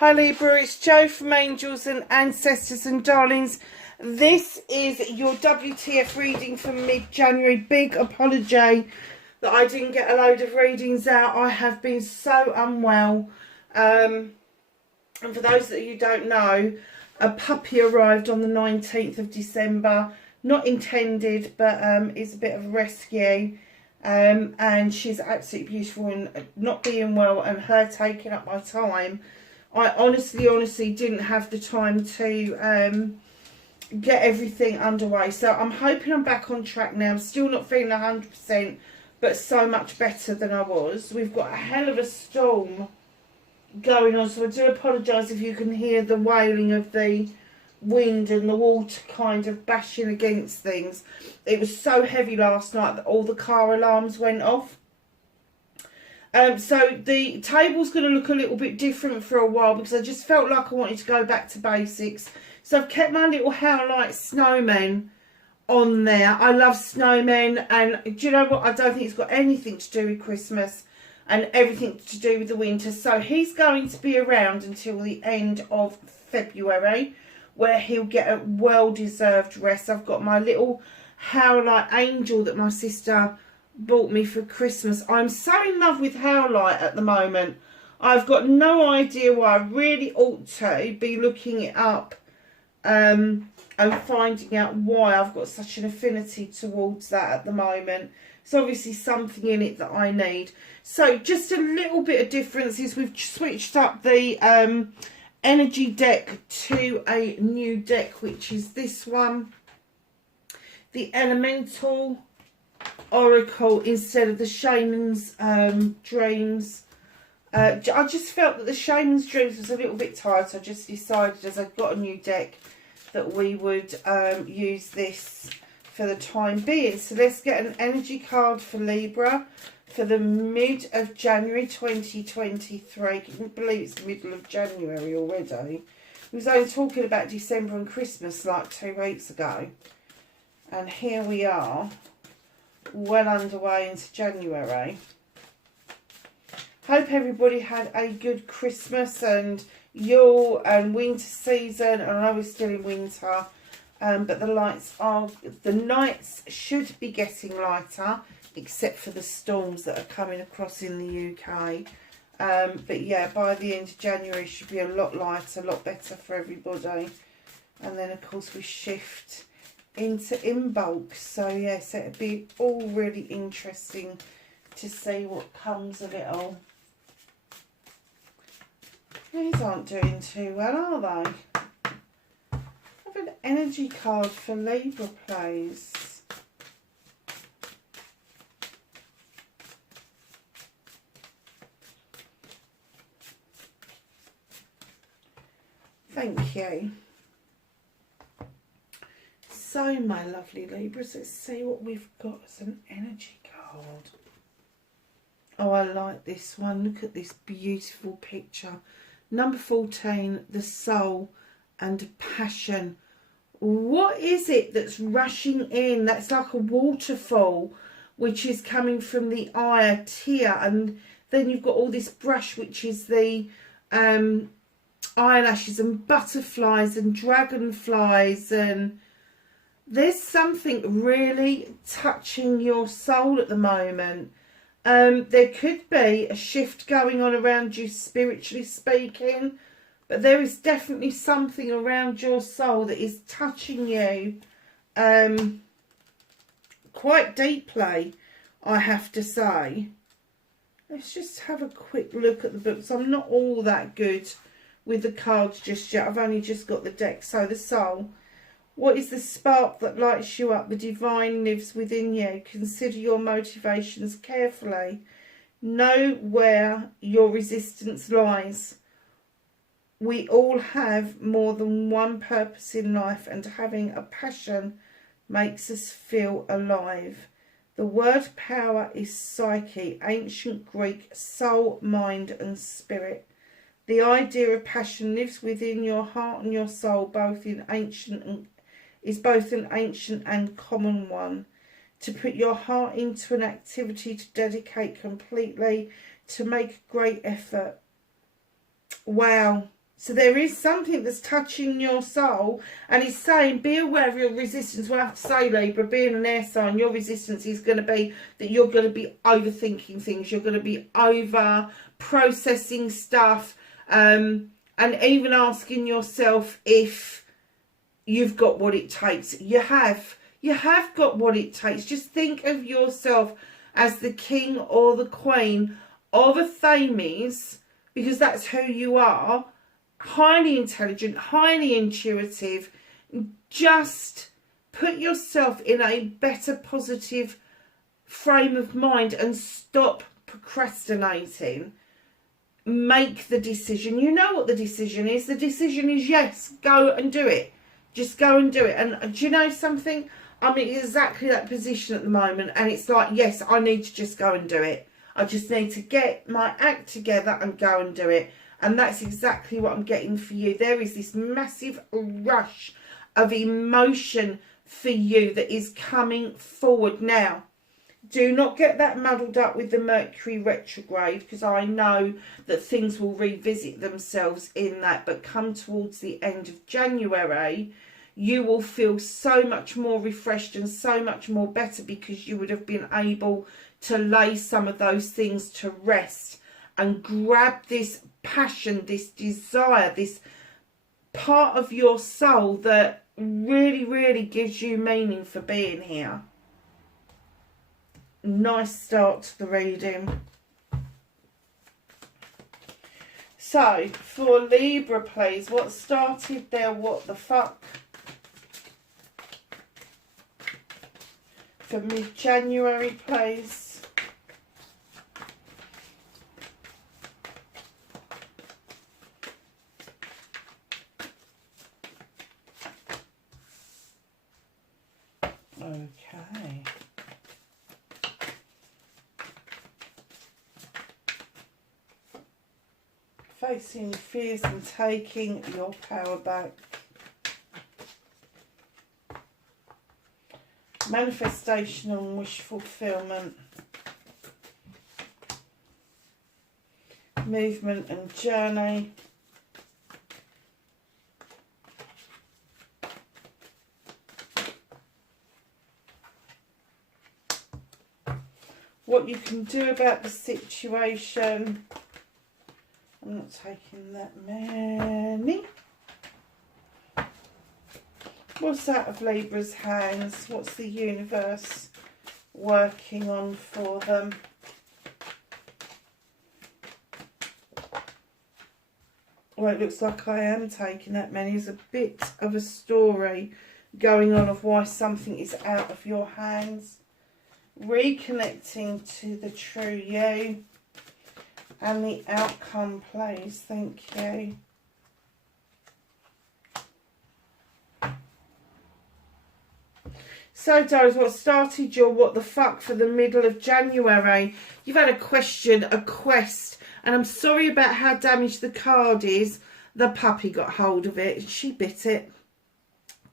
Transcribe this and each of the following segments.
Hi Libra, it's Jo from Angels and Ancestors and Darlings. This is your WTF reading for mid-January. Big apology that I didn't get a load of readings out. I have been so unwell. And for those that you don't know, a puppy arrived on the 19th of December. Not intended, but it's a bit of a rescue. And she's absolutely beautiful, and not being well and her taking up my time, I honestly didn't have the time to get everything underway. So I'm hoping I'm back on track now. I'm still not feeling 100%, but so much better than I was. We've got a hell of a storm going on, so I do apologise if you can hear the wailing of the wind and the water kind of bashing against things. It was so heavy last night that all the car alarms went off. So the table's going to look a little bit different for a while because I just felt like I wanted to go back to basics. So I've kept my little Howlite snowmen on there. I love snowmen, and do you know what? I don't think it's got anything to do with Christmas and everything to do with the winter. So he's going to be around until the end of February, where he'll get a well-deserved rest. I've got my little Howlite angel that my sister bought me for Christmas. I'm so in love with Howlite at the moment. I've got no idea why. I really ought to be looking it up and finding out why I've got such an affinity towards that at the moment. It's obviously something in it that I need. So just a little bit of difference is we've switched up the energy deck to a new deck, which is this one, the Elemental Oracle, instead of the Shaman's Dreams. I just felt that the Shaman's Dreams was a little bit tired, so I just decided, as I've got a new deck, that we would use this for the time being. So let's get an energy card for Libra for the mid of January 2023. Can you believe it's the middle of January already? We was only talking about December and Christmas like 2 weeks ago, and here we are, well underway into January. Hope everybody had a good Christmas and Yule and winter season. And I know we're still in winter, but the nights should be getting lighter, except for the storms that are coming across in the UK. But yeah, by the end of January should be a lot lighter, a lot better for everybody. And then of course we shift into Imbolc. So yes, it'd be all really interesting to see what comes of it all. These aren't doing too well, are they? Have an energy card for Libra, please. Thank you. So, my lovely Libras, let's see what we've got as an energy card. Oh, I like this one. Look at this beautiful picture. Number 14, the soul and passion. What is it that's rushing in? That's like a waterfall, which is coming from the eye, a tear. And then you've got all this brush, which is the eyelashes and butterflies and dragonflies, and there's something really touching your soul at the moment. There could be a shift going on around you spiritually speaking, but there is definitely something around your soul that is touching you quite deeply, I have to say. Let's just have a quick look at the books. I'm not all that good with the cards just yet. I've only just got the deck. So the soul. What is the spark that lights you up? The divine lives within you. Consider your motivations carefully. Know where your resistance lies. We all have more than one purpose in life, and having a passion makes us feel alive. The word power is psyche, ancient Greek, soul, mind and spirit. The idea of passion lives within your heart and your soul, both an ancient and common one. To put your heart into an activity, to dedicate completely, to make great effort. Wow, So there is something that's touching your soul, and it's saying be aware of your resistance. Well, I have to say, Libra, being an air sign, your resistance is going to be that you're going to be overthinking things. You're going to be over processing stuff, and even asking yourself if you've got what it takes. You have got what it takes. Just think of yourself as the king or the queen of a Thames, because that's who you are. Highly intelligent, highly intuitive. Just put yourself in a better, positive frame of mind and stop procrastinating. Make the decision. You know what the decision is. The decision is yes, go and do it. Just go and do it. And do you know something? I'm in exactly that position at the moment, and it's like, yes, I need to just go and do it. I just need to get my act together and go and do it. And that's exactly what I'm getting for you. There is this massive rush of emotion for you that is coming forward now. Do not get that muddled up with the Mercury retrograde, because I know that things will revisit themselves in that. But come towards the end of January, you will feel so much more refreshed and so much more better, because you would have been able to lay some of those things to rest and grab this passion, this desire, this part of your soul that really, really gives you meaning for being here. Nice start to the reading. So, for Libra, please, what started there? What the fuck? For mid-January, please. Okay. Facing fears and taking your power back. Manifestation and wish fulfillment. Movement and journey. What you can do about the situation. I'm not taking that many. What's out of Libra's hands? What's the universe working on for them? Well, it looks like I am taking that many. There's a bit of a story going on of why something is out of your hands. Reconnecting to the true you. And the outcome, please. Thank you. So, darlings, what started your what the fuck for the middle of January? You've had a question, a quest. And I'm sorry about how damaged the card is. The puppy got hold of it. She bit it.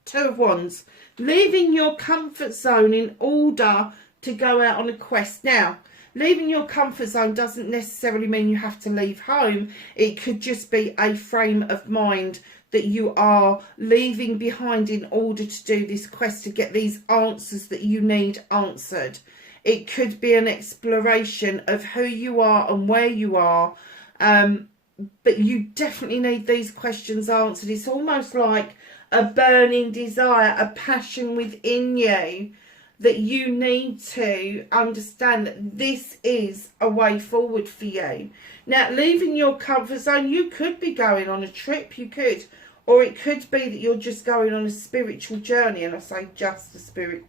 Two of Wands. Leaving your comfort zone in order to go out on a quest. Now, leaving your comfort zone doesn't necessarily mean you have to leave home. It could just be a frame of mind that you are leaving behind in order to do this quest, to get these answers that you need answered. It could be an exploration of who you are and where you are. But you definitely need these questions answered. It's almost like a burning desire, a passion within you, that you need to understand that this is a way forward for you. Now, leaving your comfort zone, you could be going on a trip, you could. Or it could be that you're just going on a spiritual journey. And I say just a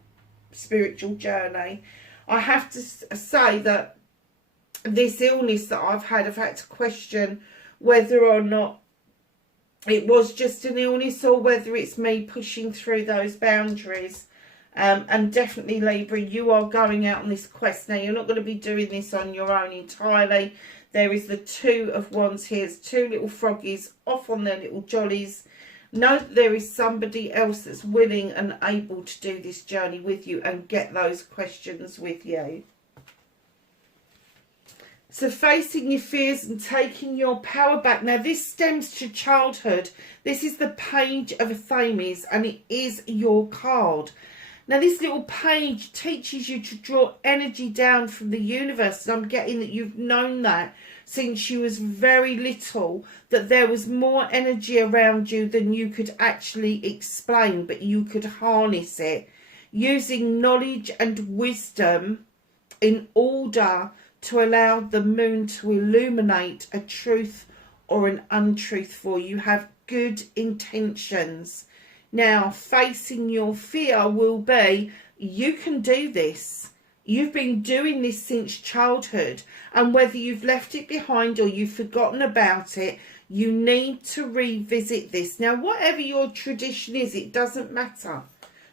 spiritual journey. I have to say that this illness that I've had to question whether or not it was just an illness or whether it's me pushing through those boundaries. And definitely, Libra, you are going out on this quest. Now, you're not going to be doing this on your own entirely. There is the Two of Wands here. There's two little froggies off on their little jollies. Know that there is somebody else that's willing and able to do this journey with you and get those questions with you. So facing your fears and taking your power back. Now this stems to childhood. This is the Page of Athames and it is your card. Now this little page teaches you to draw energy down from the universe. And I'm getting that you've known that since you was very little, that there was more energy around you than you could actually explain, but you could harness it using knowledge and wisdom in order to allow the moon to illuminate a truth or an untruth for you. Have good intentions. Now, facing your fear will be, you can do this. You've been doing this since childhood, and whether you've left it behind or you've forgotten about it, you need to revisit this. Now, whatever your tradition is, it doesn't matter.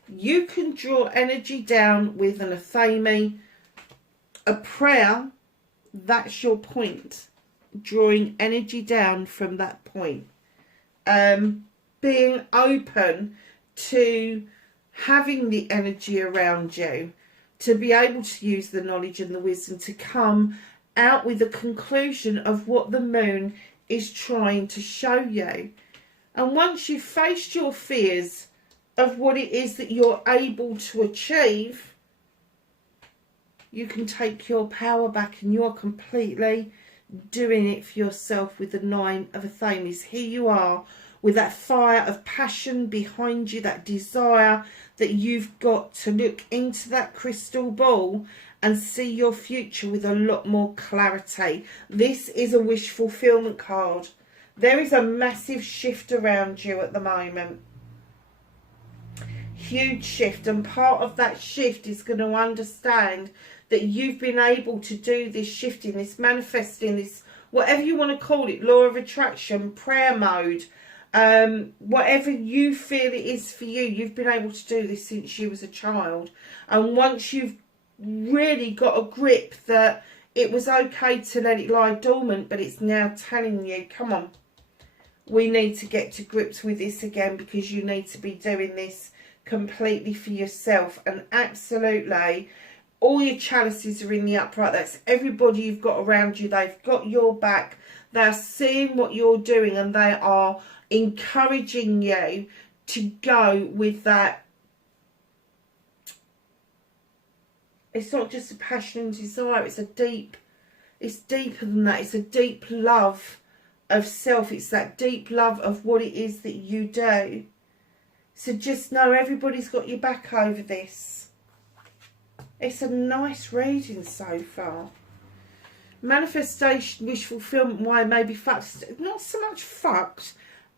You can draw energy down with an athame, a prayer. That's your point. Drawing energy down from that point. Being open to having the energy around you, to be able to use the knowledge and the wisdom to come out with a conclusion of what the moon is trying to show you. And once you've faced your fears of what it is that you're able to achieve, you can take your power back and you're completely doing it for yourself with the Nine of Athames. Here you are with that fire of passion behind you, that desire that you've got to look into that crystal ball and see your future with a lot more clarity. This is a wish fulfillment card. There is a massive shift around you at the moment. Huge shift, and part of that shift is going to understand that you've been able to do this shifting, this manifesting, this whatever you want to call it, law of attraction, prayer mode, whatever you feel it is for you. You've been able to do this since you was a child, and once you've really got a grip that it was okay to let it lie dormant, but it's now telling you, come on, we need to get to grips with this again, because you need to be doing this completely for yourself. And absolutely all your chalices are in the upright. That's everybody you've got around you. They've got your back. They're seeing what you're doing, and they are encouraging you to go with that. It's not just a passion and desire. It's deeper than that. It's a deep love of self. It's that deep love of what it is that you do. So just know everybody's got your back over this. It's a nice reading so far. Manifestation, wish fulfillment, why it may be fucked. Not so much fucked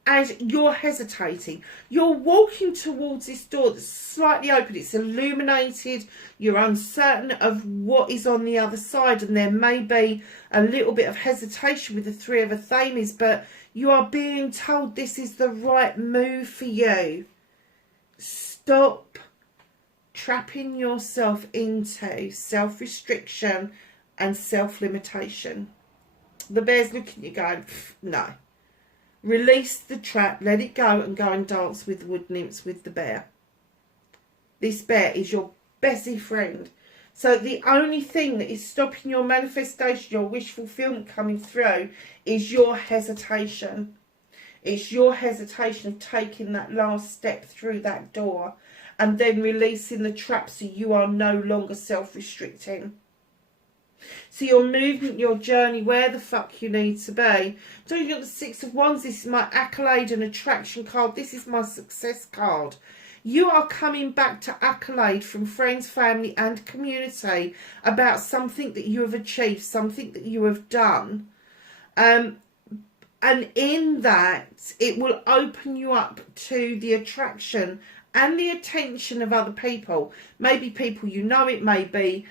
as you're hesitating. You're walking towards this door that's slightly open. It's illuminated. You're uncertain of what is on the other side. And there may be a little bit of hesitation with the Three of Athames. But you are being told this is the right move for you. Stop trapping yourself into self-restriction and self-limitation. The bear's looking at you going, no. Release the trap, let it go, and go and dance with the wood nymphs with the bear. This bear is your bestie friend. So the only thing that is stopping your manifestation, your wish fulfillment coming through, is your hesitation. It's your hesitation of taking that last step through that door and then releasing the trap so you are no longer self-restricting. So your movement, your journey, where the fuck you need to be. So you've got the Six of Wands. This is my accolade and attraction card. This is my success card. You are coming back to accolade from friends, family and community about something that you have achieved, something that you have done. And in that, it will open you up to the attraction and the attention of other people. Maybe people you know, it may be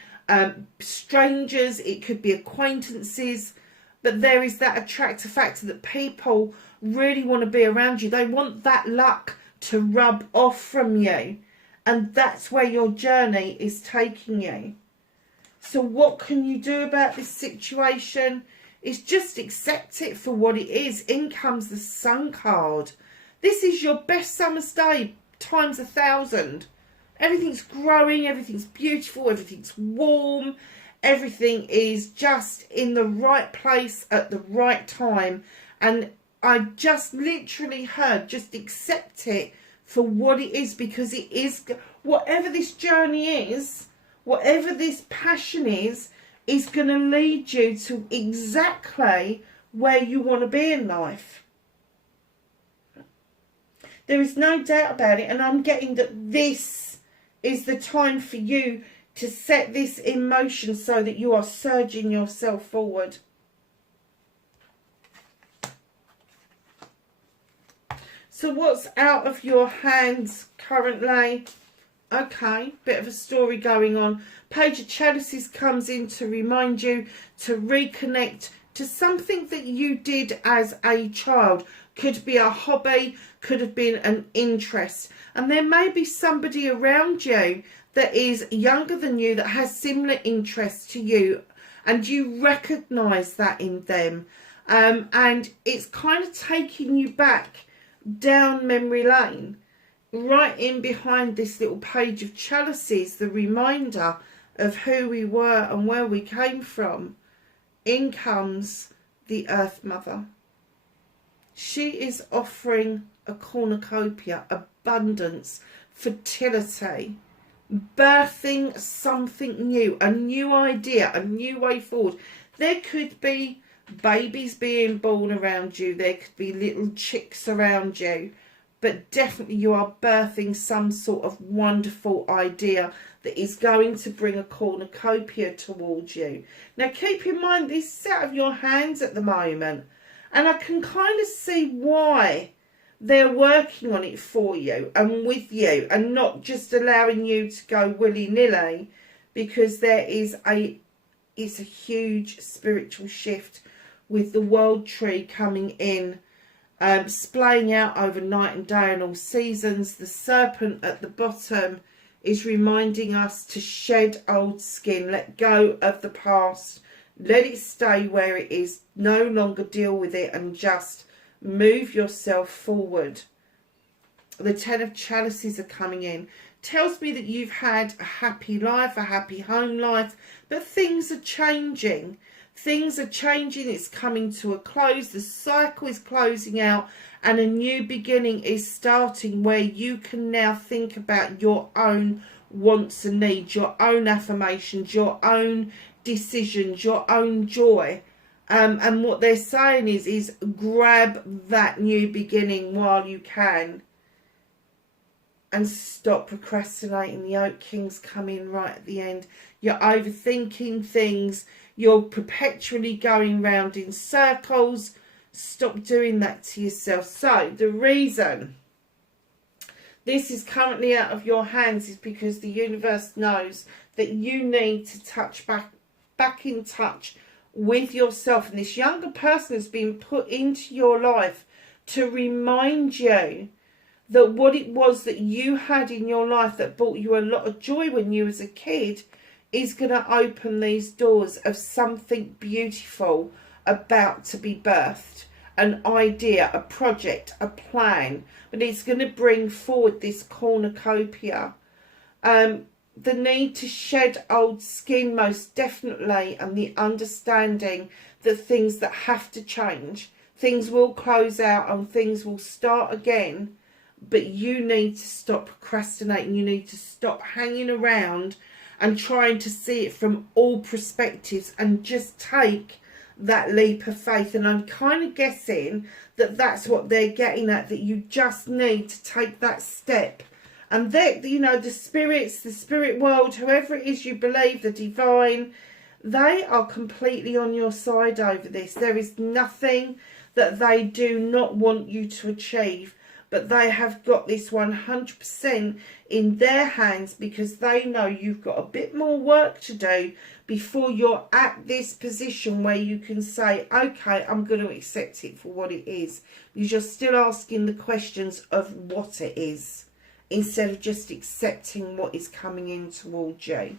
strangers, it could be acquaintances. But there is that attractive factor that people really want to be around you. They want that luck to rub off from you. And that's where your journey is taking you. So what can you do about this situation? It's just accept it for what it is. In comes the Sun card. This is your best summer's day times 1,000. Everything's growing, everything's beautiful, everything's warm, Everything is just in the right place at the right time. And I just literally heard, just accept it for what it is, because it is, whatever this journey is, whatever this passion is going to lead you to exactly where you want to be in life. There is no doubt about it, and I'm getting that this is the time for you to set this in motion so that you are surging yourself forward. So what's out of your hands currently? Okay, bit of a story going on. Page of Chalices comes in to remind you to reconnect to something that you did as a child. Could be a hobby, could have been an interest. And there may be somebody around you that is younger than you that has similar interests to you, and you recognise that in them. And it's kind of taking you back down memory lane. Right in behind this little page of chalices, the reminder of who we were and where we came from. In comes the Earth Mother. She is offering a cornucopia, abundance, fertility, birthing something new, a new idea, a new way forward. There could be babies being born around you. There could be little chicks around you. But definitely you are birthing some sort of wonderful idea that is going to bring a cornucopia towards you. Now keep in mind, this is out of your hands at the moment. And I can kind of see why they're working on it for you and with you, and not just allowing you to go willy-nilly, because it's a huge spiritual shift with the world tree coming in. Splaying out over night and day and all seasons. The serpent at the bottom is reminding us to shed old skin, let go of the past, let it stay where it is, no longer deal with it, and just move yourself forward. The Ten of Chalices are coming in. Tells me that you've had a happy life, a happy home life, but things are changing. Things are changing, it's coming to a close, the cycle is closing out, and a new beginning is starting where you can now think about your own wants and needs, your own affirmations, your own decisions, your own joy. And what they're saying is grab that new beginning while you can. And stop procrastinating. The Oak King's come in right at the end. You're overthinking things. You're perpetually going round in circles. Stop doing that to yourself. So the reason this is currently out of your hands is because the universe knows that you need to touch back in touch with yourself. And this younger person has been put into your life to remind you that what it was that you had in your life that brought you a lot of joy when you was a kid is going to open these doors of something beautiful about to be birthed. An idea, a project, a plan. But it's going to bring forward this cornucopia. The need to shed old skin, most definitely, and the understanding that things that have to change. Things will close out and things will start again. But you need to stop procrastinating. You need to stop hanging around and trying to see it from all perspectives and just take that leap of faith. And I'm kind of guessing that that's what they're getting at, that you just need to take that step. And that, you know, the spirits, the spirit world, whoever it is you believe, the divine, they are completely on your side over this. There is nothing that they do not want you to achieve. But they have got this 100% in their hands because they know you've got a bit more work to do before you're at this position where you can say, okay, I'm going to accept it for what it is. Because you're still asking the questions of what it is instead of just accepting what is coming in towards you.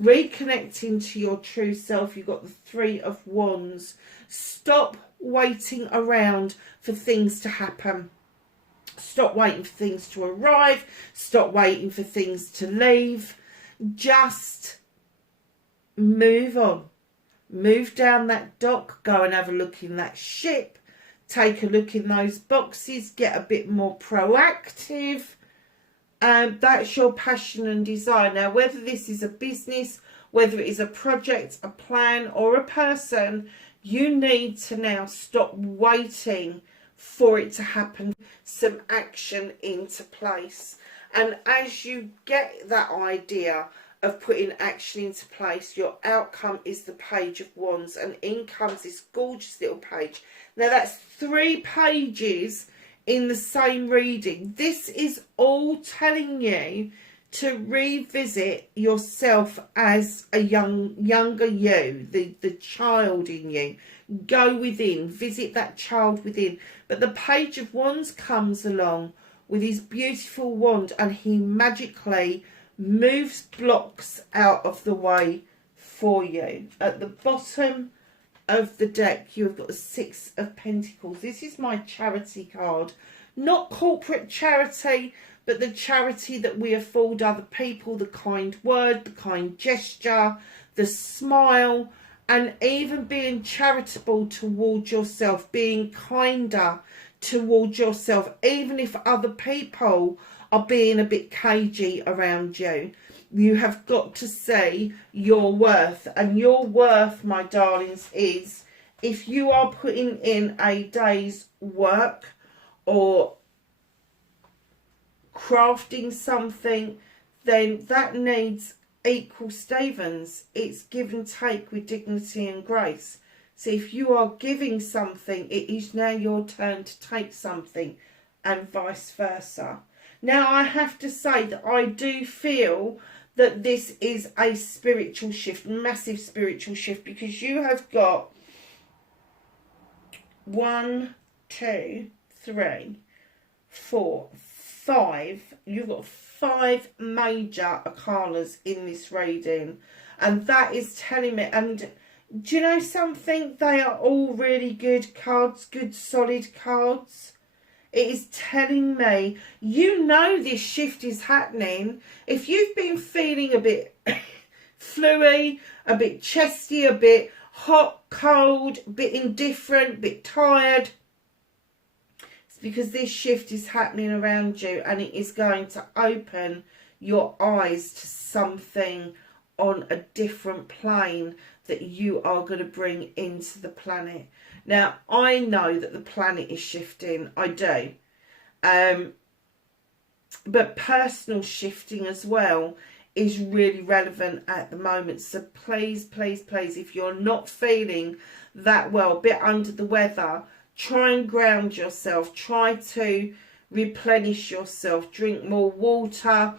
Reconnecting to your true self, you've got the Three of Wands. Stop waiting around for things to happen. Stop waiting for things to arrive. Stop waiting for things to leave. Just move on. Move down that dock, go and have a look in that ship, take a look in those boxes, get a bit more proactive. That's your passion and desire. Now, whether this is a business, whether it is a project, a plan, or a person, you need to now stop waiting for it to happen. Some action into place. And as you get that idea of putting action into place, your outcome is the Page of Wands, and in comes this gorgeous little page. Now that's 3 pages in the same reading. This is all telling you to revisit yourself as a younger you, the child in you. Go within, visit that child within. But the Page of Wands comes along with his beautiful wand, and he magically moves blocks out of the way for you. At the bottom of the deck, you've got the 6 of Pentacles. This is my charity card. Not corporate charity, but the charity that we afford other people, the kind word, the kind gesture, the smile, and even being charitable towards yourself, being kinder towards yourself, even if other people are being a bit cagey around you. You have got to see your worth, and your worth, my darlings, is if you are putting in a day's work or crafting something, then that needs equal Stevens. It's give and take with dignity and grace. So if you are giving something, it is now your turn to take something, and vice versa. Now, I have to say that I do feel that this is a spiritual shift, massive spiritual shift, because you have got 1, 2, 3, 4, 5. You've got 5 major arcanas in this reading, and that is telling me, and do you know something? They are all really good cards, good solid cards. It is telling me, you know, this shift is happening. If you've been feeling a bit fluey, a bit chesty, a bit hot, cold, a bit indifferent, a bit tired, it's because this shift is happening around you, and it is going to open your eyes to something on a different plane that you are going to bring into the planet. Now, I know that the planet is shifting. I do. But personal shifting as well is really relevant at the moment. So please, please, please, if you're not feeling that well, a bit under the weather, try and ground yourself. Try to replenish yourself. Drink more water.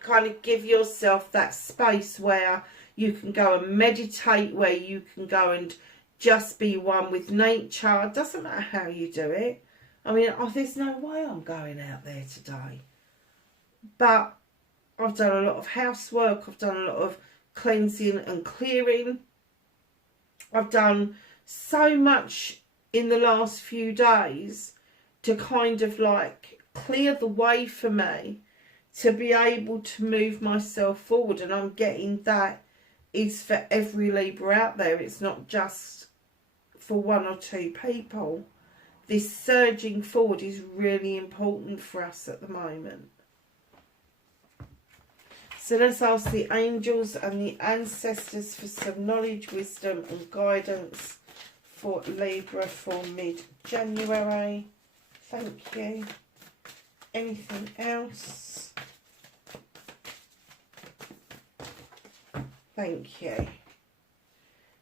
Kind of give yourself that space where you can go and meditate, where you can go and just be one with nature. It doesn't matter how you do it. I mean, there's no way I'm going out there today. But I've done a lot of housework. I've done a lot of cleansing and clearing. I've done so much in the last few days to kind of like clear the way for me to be able to move myself forward. And I'm getting that is for every Libra out there. It's not just for 1 or 2 people. This surging forward is really important for us at the moment. So let's ask the angels and the ancestors for some knowledge, wisdom and guidance for Libra for mid-January. Thank you. Anything else? Thank you.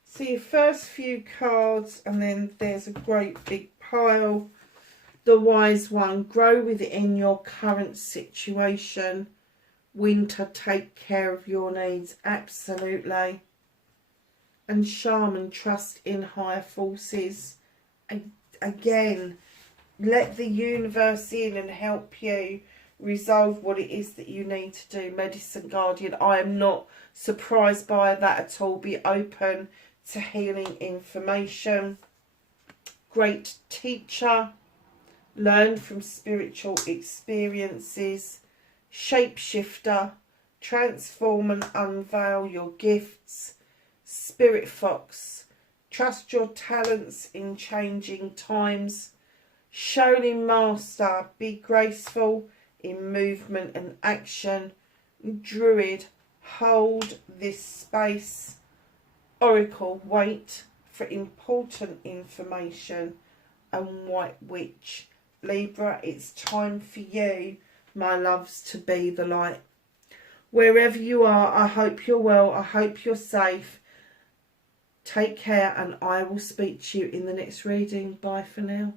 So your first few cards, and then there's a great big pile. The Wise One, grow within your current situation. Winter, take care of your needs. Absolutely. And Shaman, trust in higher forces. Again, let the universe in and help you resolve what it is that you need to do. Medicine Guardian, I am not surprised by that at all. Be open to healing information. Great teacher, learn from spiritual experiences. Shapeshifter, Transform and unveil your gifts. Spirit Fox, trust your talents in changing times. Shaolin Master, be graceful in movement and action. Druid, hold this space. Oracle, wait for important information. And White Witch, Libra, it's time for you, my loves, to be the light. Wherever you are, I hope you're well. I hope you're safe. Take care, and I will speak to you in the next reading. Bye for now.